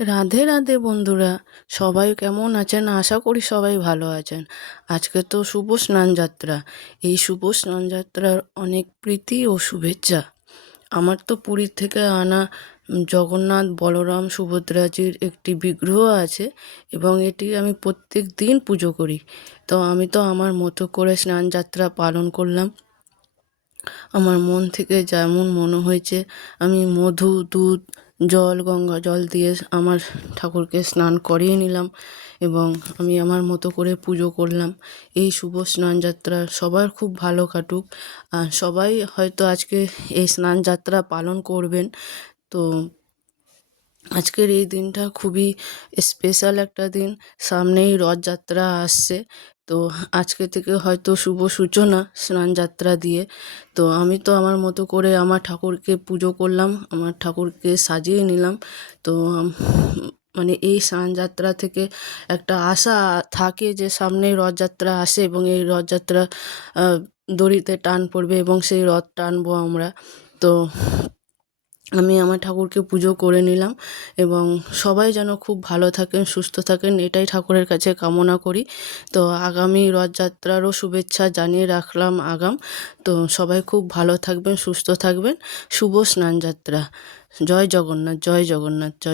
রাধে রাধে বন্ধুরা, সবাই কেমন আছেন? আশা করি সবাই ভালো আছেন। আজকে তো শুভ স্নান যাত্রা এই শুভ স্নান যাত্রার অনেক প্রীতি ও শুভেচ্ছা। আমার তো পুরীর থেকে আনা জগন্নাথ বলরাম সুভদ্রাজির একটি বিগ্রহ আছে এবং এটি আমি প্রত্যেক দিন পুজো করি। তো আমি তো আমার মতো করে স্নান যাত্রা পালন করলাম। আমার মন থেকে যেমন মনে হয়েছে, আমি মধু, দুধ জল, গঙ্গা জল দিয়ে আমার ঠাকুরকে স্নান করিয়ে নিলাম এবং আমি আমার মতো করে পুজো করলাম। এই শুভ স্নান যাত্রা সবার খুব ভালো কাটুক। আর সবাই হয়তো আজকে এই স্নান যাত্রা পালন করবেন। তো আজকের এই দিনটা খুবই স্পেশাল একটা দিন। সামনেই রথযাত্রা আসছে। তো আজকে থেকে হয়তো শুভ সূচনা স্নান যাত্রা দিয়ে। তো আমি তো আমার মতো করে আমার ঠাকুরকে পুজো করলাম, আমার ঠাকুরকে সাজিয়ে নিলাম। তো মানে এই স্নান যাত্রা থেকে একটা আশা থাকে যে সামনে রথযাত্রা আসে এবং এই রথযাত্রা দড়িতে টান পড়বে এবং সেই রথ টানবো আমরা। তো আমি আমার ঠাকুরকে পুজো করে নিলাম এবং সবাই যেন খুব ভালো থাকেন, সুস্থ থাকেন, এটাই ঠাকুরের কাছে কামনা করি। তো আগামী রথযাত্রারও শুভেচ্ছা জানিয়ে রাখলাম আগাম। তো সবাই খুব ভালো থাকবেন, সুস্থ থাকবেন। শুভ স্নানযাত্রা। জয় জগন্নাথ জয় জগন্নাথ, জয়